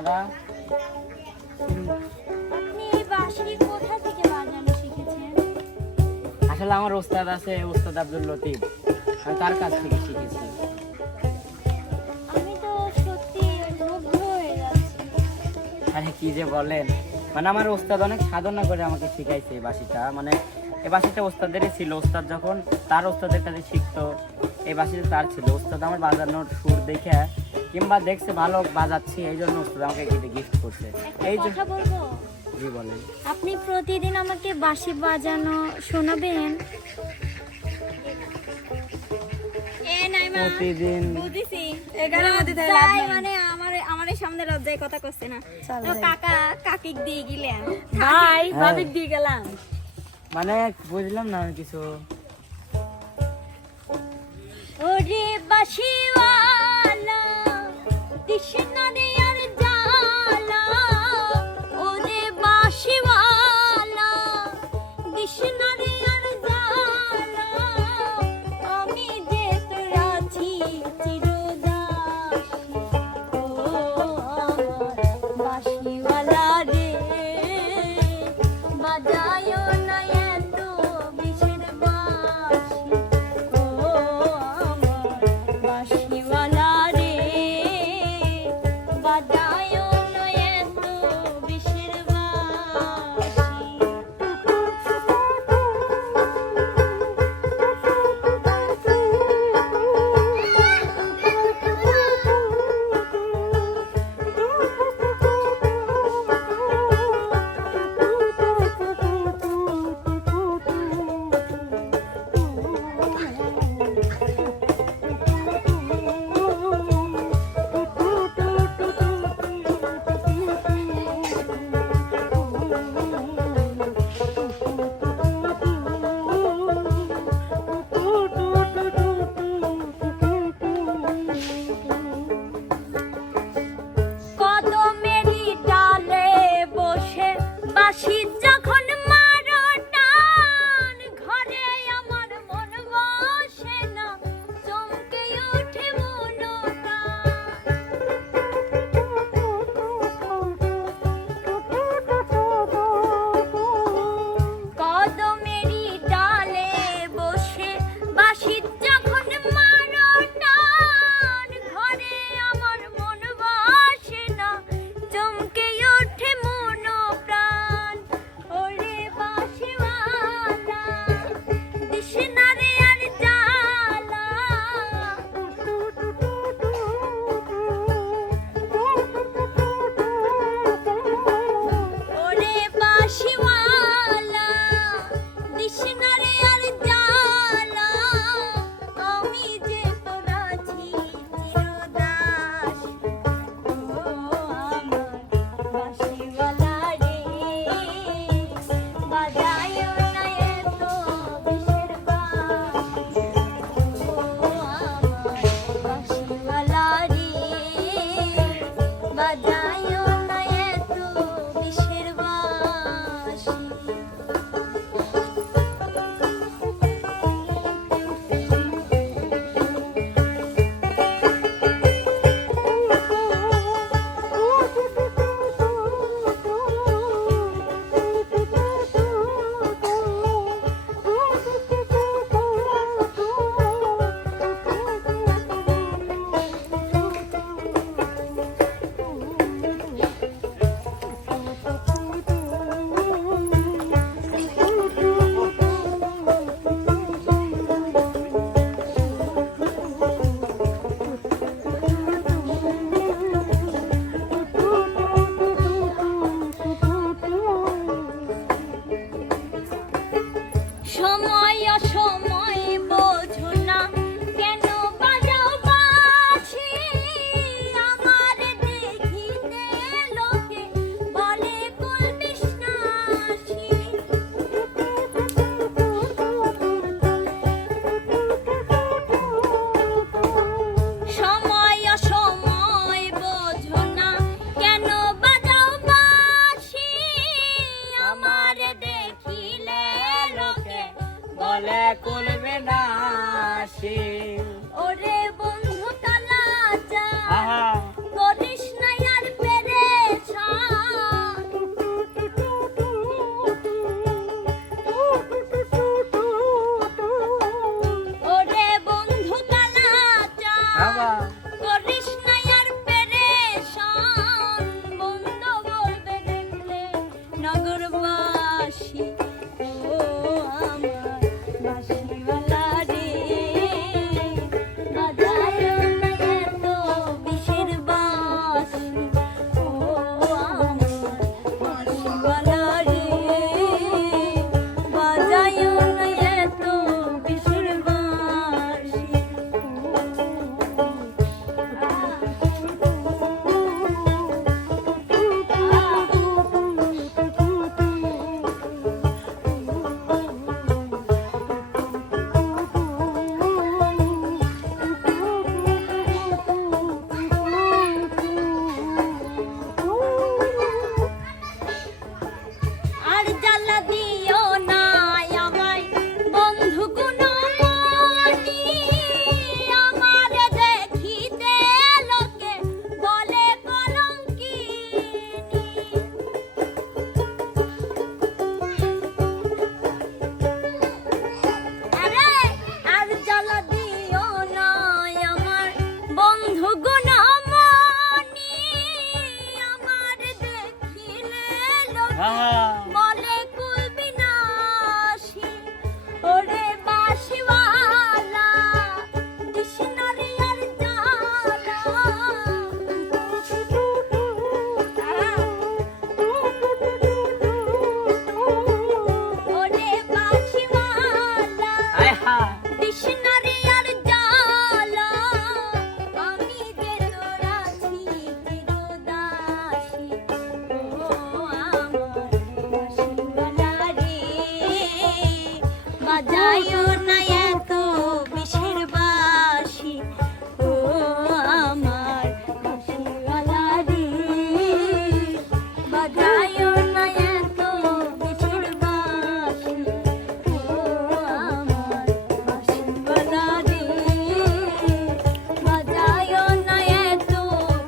আপনারা? আপনি এই বাঁশি কোথা থেকে বাজানো শিখেছেন? আসলে আমার ওস্তাদ আছে, ওস্তাদ আব্দুল লতিফ, আমি তার কাছ থেকে শিখেছি। আমি তো সত্যি মুগ্ধ হয়ে যাচ্ছি। আরে কি যে বলেন, মানে আমার ওস্তাদ অনেক সাধনা করে আমাকে শিখাইছে এই বাঁশিটা। মানে এই বাঁশিটা ওস্তাদেরই ছিল। ওস্তাদ যখন তার ওস্তাদের কাছে শিখতো, এই বাঁশিটা তার ছিল। ওস্তাদ আমার বাজানোর সুর দেখে কিংবা দেখছে ভালো বাজাচ্ছি, এই জন্য ওস্তাদ আমাকে গিফট করছে। একটা এই যে কথা বলবো, জি বলেন। আপনি প্রতিদিন আমাকে বাঁশি বাজানো শোনাবেন? প্রতিদিন বুঝিছি এখানে মধ্যে তাই লাভ নাই মানে আমারে সামনে লজ্জায় কথা কইছে না তো কাকা কাকিক দিয়ে গেলাম ভাই হ্যাঁ। ভাবিক দিয়ে গেলাম মানে বুঝলাম না আমি কিছু। ওরে বাঁশিওয়ালা তৃষ্ণা দিয়ার জ্বালা, ওরে বাঁশিওয়ালা তৃষ্ণা দিয়ার জ্বালা, আমি যে তোর আছি চিরদাসী। ও আমার বাঁশিওয়ালা রে, বাজায়ো না এত বিষের বাঁশি। ও আমার বাঁশিওয়ালা রে, আহা বলে কুলবি নাশি ওরে বাঁশিওয়ালা ডিকশনারি আর জালা ওরে বাঁশিওয়ালা আয় হা ডিকশনারি আর জালা আমি যে তোর আছি চিরদাসী ও আমার বাঁশিওয়ালা রে বাজায়ো না এত বিষের বাঁশি ও আমার বাঁশিওয়ালা রে বাজায়ো না এত বিষের বাঁশি ও আমার বাঁশিওয়ালা রে বাজায়ো না এত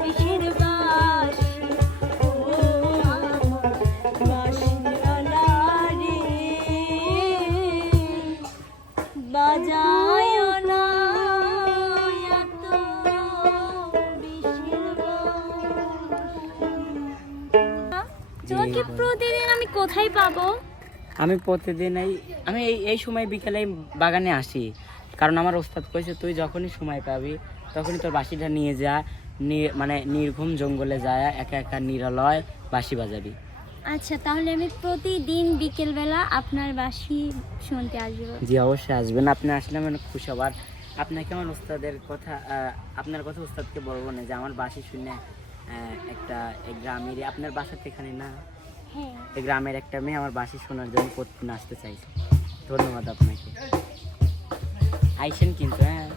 বিষের বাঁশি ও আমার বাঁশিওয়ালা রে বাজায়ো না এত বিষের তোমাকে প্রতিদিন আমি কোথায় পাবো? আমি প্রতিদিন এই সময় বিকেলে বাগানে আসি, কারণ আমার ওস্তাদ কইছে তুই যখনই সময় পাবি তখনই তোর বাঁশিটা নিয়ে যা, মানে নির্ঘুম জঙ্গলে যায় একা একা নিরালয় বাঁশি বাজাবি। আচ্ছা, তাহলে আমি প্রতিদিন বিকেলবেলা আপনার বাঁশি শুনতে আসবো। জি অবশ্যই আসবেন, আপনি আসলে আমি খুশি হব। আর আপনাকে আমার ওস্তাদের কথা আপনার কথা ওস্তাদকে বলবো না যে আমার বাঁশি শুনে একটা এই গ্রামের আপনার বাসাতে এখানে না, হ্যাঁ, এই গ্রামের একটা মেয়ে আমার বাঁশি শোনার জন্য প্রতিদিন আসতে চাইছে। ধন্যবাদ আপনাকে, আইসেন কিন্তু। হ্যাঁ।